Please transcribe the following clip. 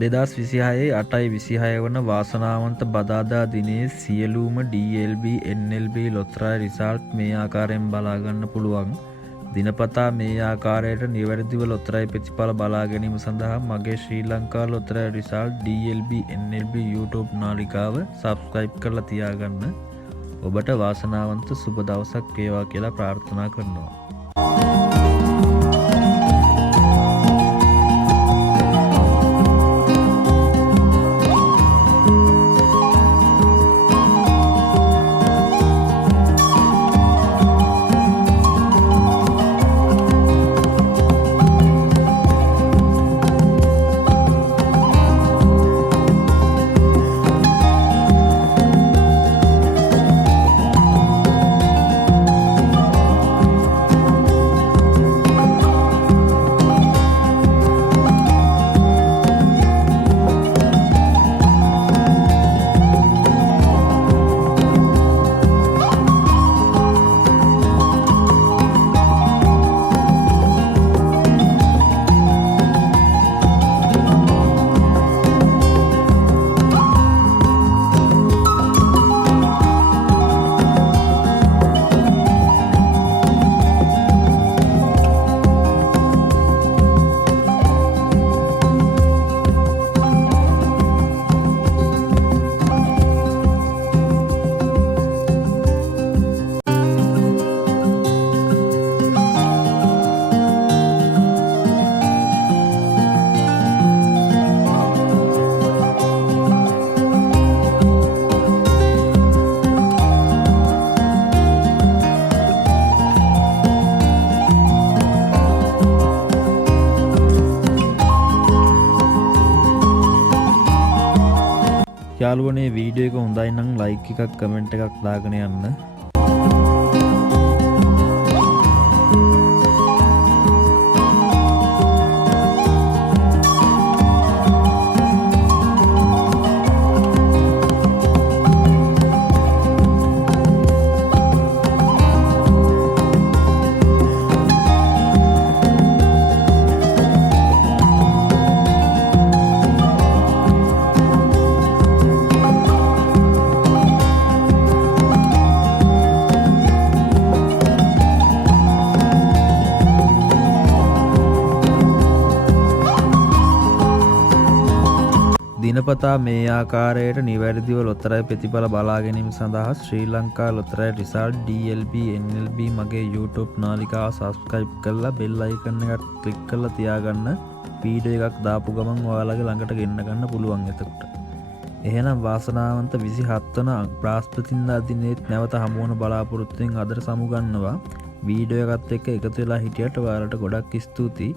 2026 වන වාසනාවන්ත බදාදා දිනේ සියලුම DLB NLB ලොතරැයි රිසල්ට් මේ ආකාරයෙන් බලාගන්න පුළුවන්. දිනපතා මේ ආකාරයට නිවැරදිව ලොතරැයි ප්‍රතිඵල බලා ගැනීම සඳහා මගේ ශ්‍රී ලංකා ලොතරැයි රිසල්ට් DLB NLB YouTube නාලිකාව සබ්ස්ක්‍රයිබ් කරලා තියාගන්න. ඔබට වාසනාවන්ත සුබ දවසක් වේවා කියලා ප්‍රාර්ථනා කරනවා. යාළුවනේ වීඩියෝ එක හොඳයි නම් ලයික් එකක් කමෙන්ට් එකක් දාගෙන යන්න. දිනපතා මේ ආකාරයට නිවැරදිව ලොතරැයි ප්‍රතිඵල බලා ගැනීම සඳහා ශ්‍රී ලංකා ලොතරැයි රිසල්ට් DLB NLB මගේ YouTube නාලිකාව සබ්ස්ක්‍රයිබ් කරලා බෙල් අයිකන් එකට ක්ලික් කරලා තියාගන්න. වීඩියෝ එකක් දාපු ගමන් ඔයාලගේ ළඟට ගෙන්න ගන්න පුළුවන් එතකොට. එහෙනම් වාසනාවන්ත 27 වන බ්‍රහස්පතින්දා දිනේත් නැවත හමු වන බලාපොරොත්තුෙන් අදට සමුගන්නවා. වීඩියෝ එකත් එක්ක එකතු වෙලා හිටියට ඔයාලට ගොඩක් ස්තුතියි.